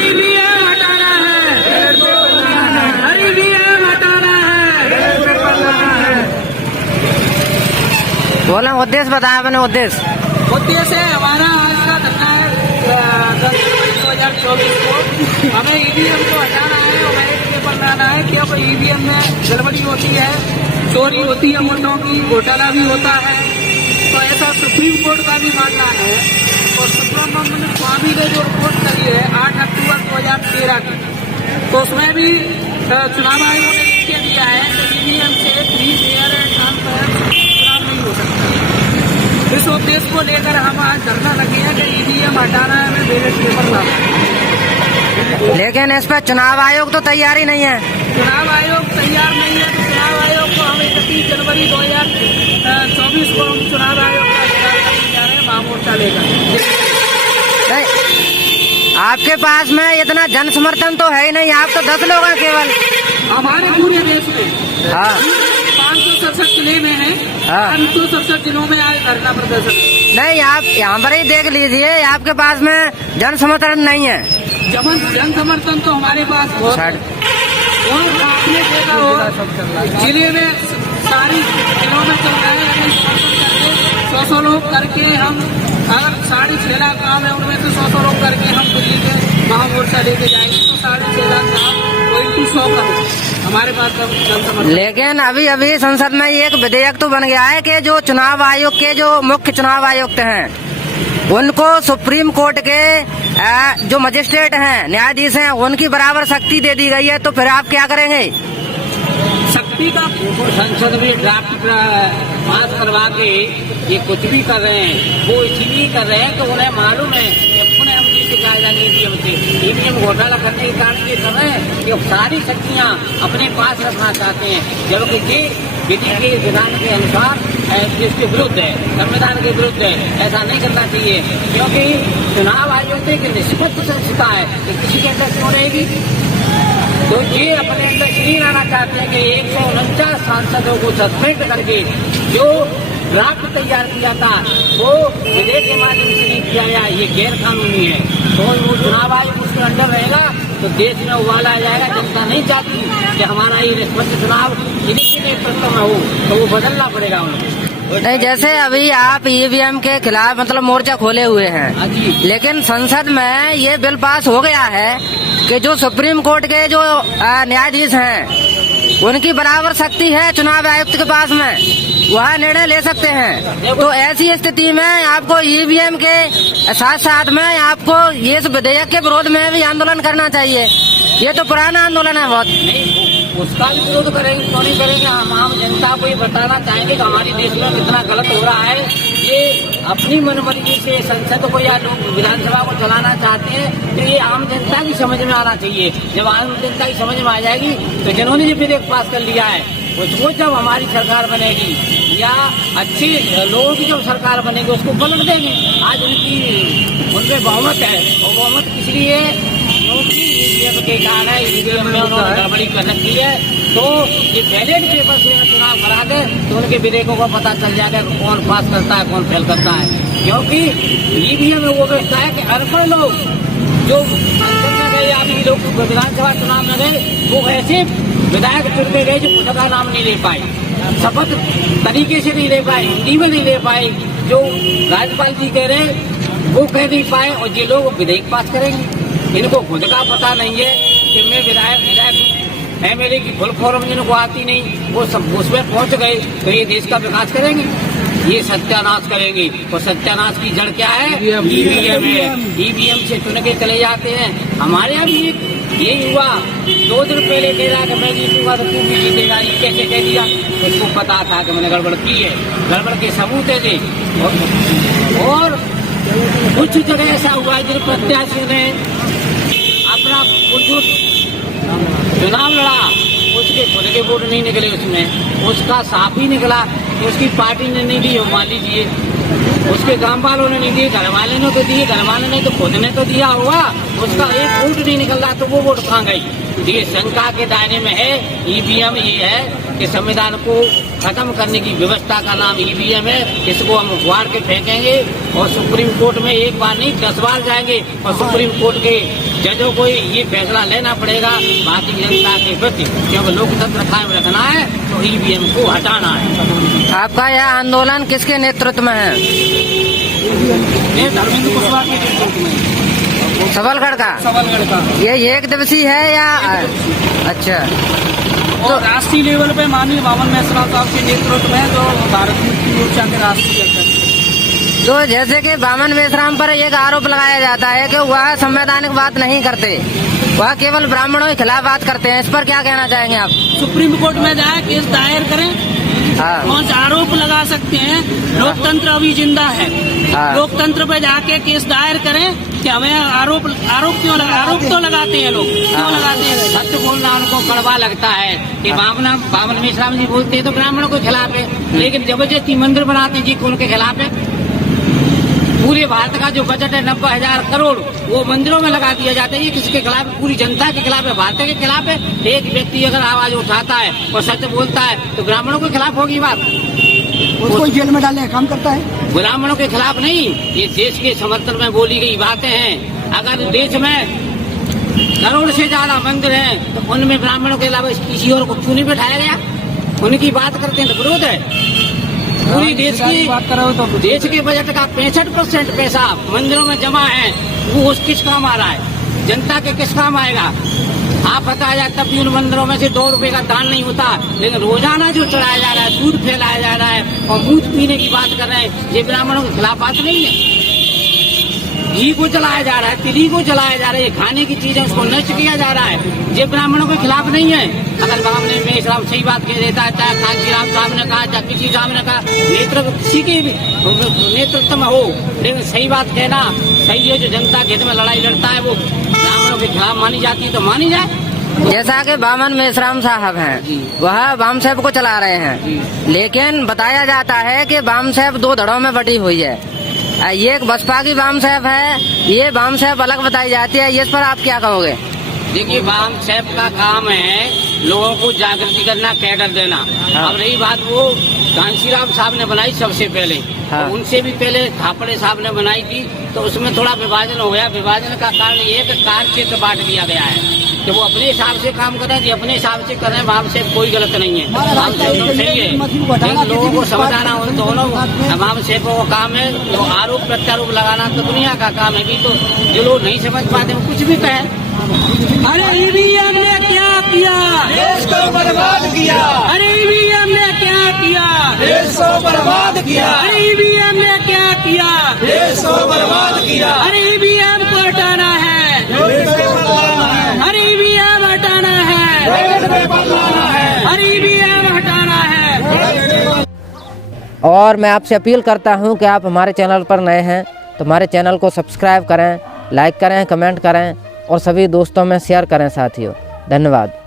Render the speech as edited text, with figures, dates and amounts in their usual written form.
EVM हटाना है, EVM हटाना है। बोला उद्देश्य बताया अपने उद्देश्य। उद्देश्य है हमारा आज का धरना है 10 जनवरी 2024 को हमें ईवीएम को हटाना है और बैलेट पेपर लाना है कि अब ईवीएम में गड़बड़ी होती है, चोरी होती है, वोटों की घोटाला भी होता है। तो ऐसा सुप्रीम कोर्ट का भी मानना है। और सुब्रमण्यम स्वामी ने जो रिपोर्ट करी है 8 अक्टूबर 2013 की, तो उसमें भी चुनाव आयोग ने लिख के दिया है कि ईवीएम से फ्री फेयर एंड ट्रांसपेरेंट चुनाव नहीं हो सकता। इस उद्देश्य को लेकर हम आज धरना लगे हैं कि ईवीएम हटाना है, हमें बैलेट पेपर लाना है। लेकिन इस पर चुनाव आयोग तो तैयार ही नहीं है। चुनाव आयोग तैयार नहीं है तो चुनाव आयोग को हम 31 जनवरी 2024 को हम चुनाव आयोग का घेराव करने जा रहे हैं महामोर्चा लेकर। नहीं, आपके पास में इतना जन समर्थन तो है ही नहीं, आप तो 10 लोग हैं केवल हमारे पूरे देश में। हाँ 567 जिले में है, हाँ 567 जिलों में आज धरना प्रदर्शन। नहीं, आप यहाँ पर ही देख लीजिए, आपके पास में जन समर्थन नहीं है। जन समर्थन तो हमारे पास बहुत है। और आपने देखा हो जिले में सारी जिलों में चल रहे हैं 100 लोग करके हम, अगर 6.5 लाख काम है उनमें से 100 लोग करके हम दिल्ली के महामोर्चा लेके जाएंगे तो 6.5 लाख काम तो 100 करोड़ हमारे पास जन समर्थन। लेकिन अभी अभी संसद में एक विधेयक तो बन गया है कि जो चुनाव आयोग के जो मुख्य चुनाव आयुक्त हैं उनको सुप्रीम कोर्ट के जो मजिस्ट्रेट हैं, न्यायाधीश हैं, उनकी बराबर शक्ति दे दी गई है। तो फिर आप क्या करेंगे? शक्ति का संसद में ड्राफ्ट पास करवा के ये कुछ भी कर रहे हैं, वो इसीलिए कर रहे हैं कि उन्हें मालूम है कि पुनः हम जीत जाएगा ईवीएम से। ईवीएम घोटाला करने के कारण ये कर रहे हैं कि सारी शक्तियां अपने पास रखना चाहते हैं, जबकि ये विधि के विधान के अनुसार इसके विरुद्ध है, संविधान के विरुद्ध है। ऐसा नहीं करना चाहिए, क्योंकि चुनाव आयोग की निष्पक्ष संस्था है, किसी के अंदर क्यों रहेगी? तो ये अपने अंदर इसलिए लाना चाहते हैं कि 149 सांसदों को सस्पेंड करके जो ड्राफ्ट तैयार किया था वो विधेयक के माध्यम से नहीं किया गया, ये गैर कानूनी है। तो वो चुनाव आयोग उसके अंदर रहेगा तो देश में उबाला आ जाएगा। जनता नहीं चाहती कि हमारा ये निष्पक्ष चुनाव इन्हीं के नेतृत्व में हो, तो वो बदलना पड़ेगा उन्हें। नहीं, जैसे अभी आप ईवीएम के खिलाफ मतलब मोर्चा खोले हुए हैं, लेकिन संसद में ये बिल पास हो गया है कि जो सुप्रीम कोर्ट के जो न्यायाधीश हैं उनकी बराबर शक्ति है चुनाव आयुक्त के पास में, वह निर्णय ले सकते हैं। तो ऐसी स्थिति में आपको ईवीएम के साथ साथ में आपको ये विधेयक के विरोध में भी आंदोलन करना चाहिए। ये तो पुराना आंदोलन है बहुत। नहीं, उसका भी विरोध करेंगे, क्यों नहीं करेंगे। हम आम जनता को ये बताना चाहेंगे कि हमारे देश में कितना गलत हो रहा है। ये अपनी मनमर्जी से संसद को या लोग विधानसभा को चलाना चाहते हैं, तो ये आम जनता की समझ में आना चाहिए। जब आम जनता की समझ में आ जाएगी तो जिन्होंने ये विधेयक पास कर लिया है उसको जब हमारी सरकार बनेगी या अच्छी लोगों की जब सरकार बनेगी उसको पलट देंगे। आज उनमें बहुमत है, और बहुमत किस लिए है? क्योंकि ईवीएम के कारण है, ईवीएम में उन्होंने गड़बड़ी कर रखी है। तो ये बैलेट पेपर से चुनाव करा दे तो उनके विधेयकों को पता चल जाएगा कि कौन पास करता है कौन फेल करता है। क्योंकि ईवीएम में वो व्यवस्था है कि अरबों लोग जो संसद में गए, अभी लोग विधानसभा चुनाव में गए, वो ऐसे विधायक चुनते गए जो खुद का नाम नहीं ले पाए, शपथ तरीके से नहीं ले पाए, हिंदी में नहीं ले पाए, जो राज्यपाल जी कह रहे वो कह नहीं पाए, और ये लोग विधेयक पास करेंगे। इनको खुद का पता नहीं है कि मैं विधायक एमएलए की फुल फॉर्म जिनको आती नहीं, वो सब उसमें पहुंच गए तो ये देश का विकास करेंगे? ये सत्यानाश करेंगे। और सत्यानाश की जड़ क्या है? ईवीएम है। ईवीएम से चुन के चले जाते हैं। हमारे यहाँ भी ये युवा 2 दिन पहले कह रहा कि मैं जीतूंगा तो तू भी जीतेगा, ये कैसे कह दिया? उसको पता था कि मैंने गड़बड़ की है, गड़बड़ के सबूत थे। और कुछ जगह ऐसा हुआ है जिन प्रत्याशियों ने अपना चुनाव लड़ा, उसके खुद के वोट नहीं निकले, उसमें उसका साफ ही निकला, उसकी पार्टी ने नहीं दी, मान लीजिए उसके गांव वालों ने नहीं दिए, घर वाले ने तो दिए, घर वाले ने तो खुद ने तो दिया होगा, उसका एक वोट नहीं निकल रहा तो वो वोट कहाँ गई? ये शंका के दायरे में है। ईवीएम ये है कि संविधान को खत्म करने की व्यवस्था का नाम ईवीएम है। इसको हम उखाड़ के फेंकेंगे और सुप्रीम कोर्ट में एक बार नहीं 10 बार जाएंगे और सुप्रीम कोर्ट के जजों को ये फैसला लेना पड़ेगा भारतीय जनता के प्रति, क्योंकि लोकतंत्र कायम रखना है तो ईवीएम को हटाना है। आपका यह आंदोलन किसके नेतृत्व में है? ये धर्मेंद्र कुशवाहा के नेतृत्व में। सबलगढ़ का ये एक दिवसीय है या? अच्छा। और राष्ट्रीय लेवल पे माननीय बामन मेश्राम साहब के नेतृत्व में जो भारत मुक्ति मोर्चा के राष्ट्रीय अध्यक्ष। तो जैसे कि बामन मेश्राम पर एक आरोप लगाया जाता है कि वह संवैधानिक बात नहीं करते, वह केवल ब्राह्मणों के खिलाफ बात करते हैं, इस पर क्या कहना चाहेंगे आप? सुप्रीम कोर्ट में जाए, केस दायर करें। हाँ। 5 आरोप लगा सकते हैं, लोकतंत्र अभी जिंदा है। हाँ। लोकतंत्र पे जाके केस दायर करें कि हमें आरोप आरोप तो लगाते हैं लोग, क्यों लगाते हैं? सत्य बोलना उनको कड़वा लगता है कि बामन मेश्राम जी बोलते हैं तो ब्राह्मणों के खिलाफ है, लेकिन जबरदस्ती मंदिर बनाते हैं जी कौन के खिलाफ है? पूरे भारत का जो बजट है 90,000 करोड़ वो मंदिरों में लगा दिया जाता है। ये किसके खिलाफ है? पूरी जनता के खिलाफ है, भारत के खिलाफ है। एक व्यक्ति अगर आवाज उठाता है और सच बोलता है तो ब्राह्मणों के खिलाफ होगी बात, उसको जेल में डालने का काम करता है। ब्राह्मणों के खिलाफ नहीं, ये देश के समर्थन में बोली गई बातें हैं। अगर देश में करोड़ से ज्यादा मंदिर हैं तो उनमें ब्राह्मणों के अलावा किसी और को क्यों नहीं बैठाया गया? उनकी बात करते हैं तो विरोध है। पूरी देश की बात कर रहे हो तो देश के बजट का 65% पैसा मंदिरों में जमा है, वो किस काम आ रहा है? जनता के किस काम आएगा? आप बताया जाए तब भी उन मंदिरों में से 2 रुपए का दान नहीं होता, लेकिन रोजाना जो चढ़ाया जा रहा है, दूध फैलाया जा रहा है और दूध पीने की बात कर रहे हैं, ये ब्राह्मणों के खिलाफ बात नहीं है। घी को चलाया जा रहा है, तिली को चलाया जा रहा है, खाने की चीजें उसको नष्ट किया जा रहा है, ये ब्राह्मणों के खिलाफ नहीं है। अगर बामन मेश्राम सही बात कह देता है, चाहे कांचीराम साहब ने कहा, चाहे किसी साहब ने कहा, नेतृत्व किसी के भी नेतृत्व में हो, लेकिन सही बात कहना सही है। जो जनता के हित में लड़ाई लड़ता है वो ब्राह्मणों के खिलाफ मानी जाती है तो मानी जाए। जैसा कि बामन मेश्राम साहब हैं, वह बाम साहब को चला रहे हैं, लेकिन बताया जाता है कि बाम साहब 2 धड़ों में बटी हुई है। ये एक बसपा की बाम साहब है, ये बाम साहब अलग बताई जाती है, इस पर आप क्या कहोगे? देखिए, बाम साहब का काम है लोगों को जागृति करना, कैडर देना। हाँ। अब रही बात, वो कांशीराम साहब ने बनाई सबसे पहले, हाँ। उनसे भी पहले थापड़े साहब ने बनाई थी, तो उसमें थोड़ा विभाजन हो गया। विभाजन का कारण ये है कि कार्य क्षेत्र बांट दिया गया है कि वो अपने हिसाब से काम कर रहे हैं, अपने हिसाब से कर रहे हैं। बाम साहब कोई गलत नहीं है, बाम साहब तो सही है, लेकिन लोगों को समझाना उन दोनों बाम साहब का काम है। तो आरोप प्रत्यारोप लगाना तो दुनिया का काम है, भी तो जो लोग नहीं समझ पाते वो कुछ भी कहे। अरे ईवीएम ने क्या किया? देश को बर्बाद किया। अरे ईवीएम ने क्या किया? देश को बर्बाद किया। अरे ईवीएम ने क्या किया? देश को बर्बाद किया। अरे ईवीएम को हटाना है। अरे ईवीएम हटाना है। अरे ईवीएम हटाना है। और मैं आपसे अपील करता हूं कि आप हमारे चैनल पर नए हैं तो हमारे चैनल को सब्सक्राइब करें, लाइक करें, कमेंट करें और सभी दोस्तों में शेयर करें साथियों। धन्यवाद।